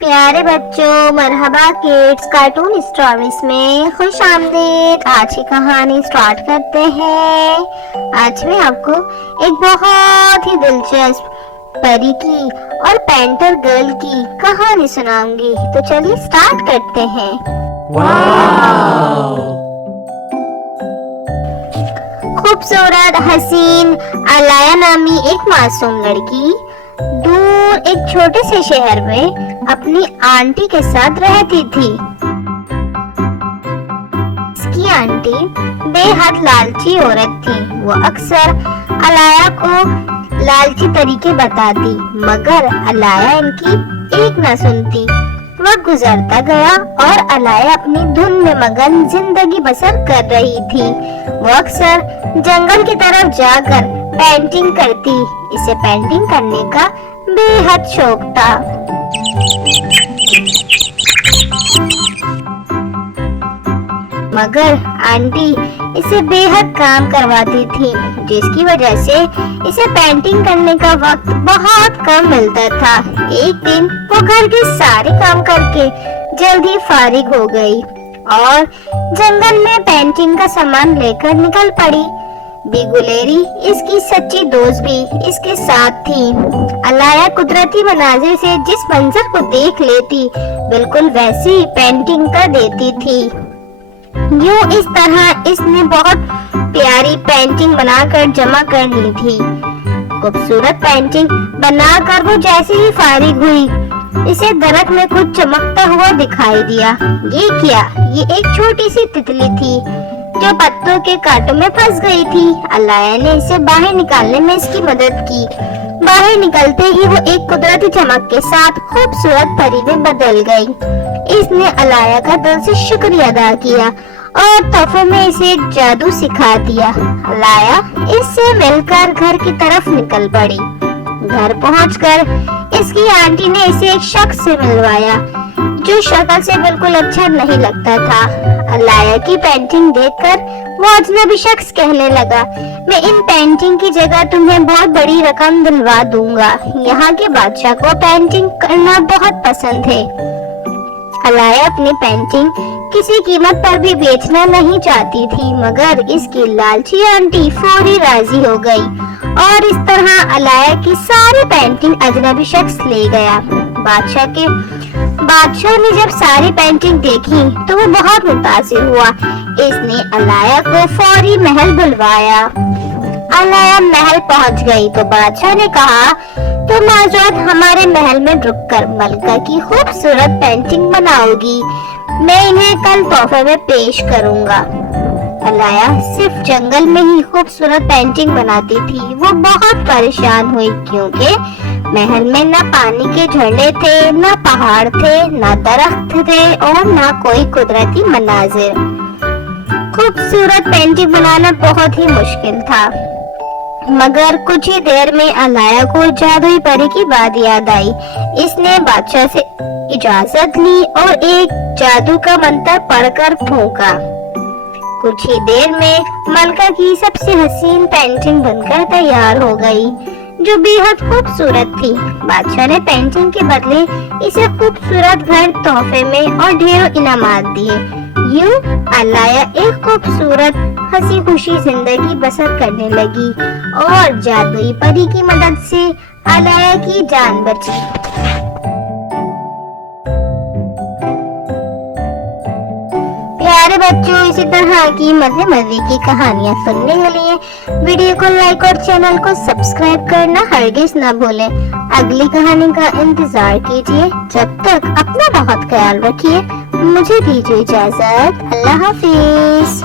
प्यारे बच्चों, मरहबा kids cartoon stories में खुश आमदीद। आज की कहानी स्टार्ट करते हैं। आज मैं आपको एक बहुत ही दिलचस्प परी की और पेंटर गर्ल की कहानी सुनाऊंगी। तो चलिए स्टार्ट करते हैं। खूबसूरत हसीन अलाया नामी एक मासूम लड़की दूर एक छोटे से शहर में अपनी आंटी के साथ रहती थी। इसकी आंटी बेहद लालची औरत थी। वो अक्सर अलाया को लालची तरीके बताती, मगर अलाया इनकी एक न सुनती। वक्त गुजरता गया और अलाया अपनी धुन में मगन जिंदगी बसर कर रही थी। वो अक्सर जंगल की तरफ जाकर पेंटिंग करती। इसे पेंटिंग करने का बेहद शौक था। मगर आंटी इसे बेहद काम करवाती थी, जिसकी वजह से इसे पेंटिंग करने का वक्त बहुत कम मिलता था। एक दिन वो घर के सारे काम करके जल्दी फारिग हो गई और जंगल में पेंटिंग का सामान लेकर निकल पड़ी। बिगुलेरी इसकी सच्ची दोस्त भी इसके साथ थी। अलाया कुदरती मनाजिर से जिस मंजर को देख लेती, बिल्कुल वैसी पेंटिंग कर देती थी। यूं इस तरह इसने बहुत प्यारी पेंटिंग बनाकर जमा कर ली थी। खूबसूरत पेंटिंग बनाकर वो जैसे ही फारिग हुई, इसे दरख्त में कुछ चमकता हुआ दिखाई दिया। ये क्या? ये एक छोटी सी तितली थी जो पत्तों के कांटों में फंस गई थी। अलाया ने इसे बाहर निकालने में इसकी मदद की। बाहर निकलते ही वो एक कुदरती चमक के साथ खूबसूरत परी में बदल गई। इसने अलाया का दिल से शुक्रिया अदा किया और तोहफे में इसे एक जादू सिखा दिया। अलाया इससे मिलकर घर की तरफ निकल पड़ी। घर पहुंचकर इसकी आंटी ने इसे एक शख्स से मिलवाया जो शक्ल से बिल्कुल अच्छा नहीं लगता था। अलाया की पेंटिंग देखकर वो अजनबी शख्स कहने लगा, मैं इन पेंटिंग की जगह तुम्हें बहुत बड़ी रकम दिलवा दूंगा। यहाँ के बादशाह को पेंटिंग करना बहुत पसंद है। अलाया अपनी पेंटिंग किसी कीमत पर भी बेचना नहीं चाहती थी, मगर इसकी लालची आंटी फौरी राजी हो गई और इस तरह अलाया की सारी पेंटिंग अजनबी शख्स ले गया। बादशाह ने जब सारी पेंटिंग देखी तो वो बहुत मुतासिर हुआ। इसने अलाया को फौरी महल बुलवाया। अलाया महल पहुंच गई तो बादशाह ने कहा, तुम आज रात हमारे महल में रुककर मलका की खूबसूरत पेंटिंग बनाओगी। मैं इन्हें कल तोहफे में पेश करूंगा। अलाया सिर्फ जंगल में ही खूबसूरत पेंटिंग बनाती थी। वो बहुत परेशान हुई क्योंकि महल में न पानी के झरने थे, न पहाड़ थे, न दरख्त थे और न कोई कुदरती मनाजिर। खूबसूरत पेंटिंग बनाना बहुत ही मुश्किल था, मगर कुछ ही देर में अलाया को जादुई परी की बात याद आई। इसने बादशाह से इजाजत ली और एक जादू का मंत्र पढ़कर फूंका। कुछ ही देर में मलका की सबसे हसीन पेंटिंग बनकर तैयार हो गई, जो बेहद खूबसूरत थी। बादशाह ने पेंटिंग के बदले इसे खूबसूरत घर तोहफे में और ढेरों इनामात दिए। यूं अलाया एक खूबसूरत हंसी खुशी जिंदगी बसर करने लगी और जादुई परी की मदद से अलाया की जान बची। प्यारे बच्चों, इसी तरह की मजे की कहानियाँ सुनने के लिए वीडियो को लाइक और चैनल को सब्सक्राइब करना हरगिज न भूलें। अगली कहानी का इंतजार कीजिए। जब तक अपना बहुत ख्याल रखिए। मुझे दीजिए इजाजत। अल्लाह हाफिज।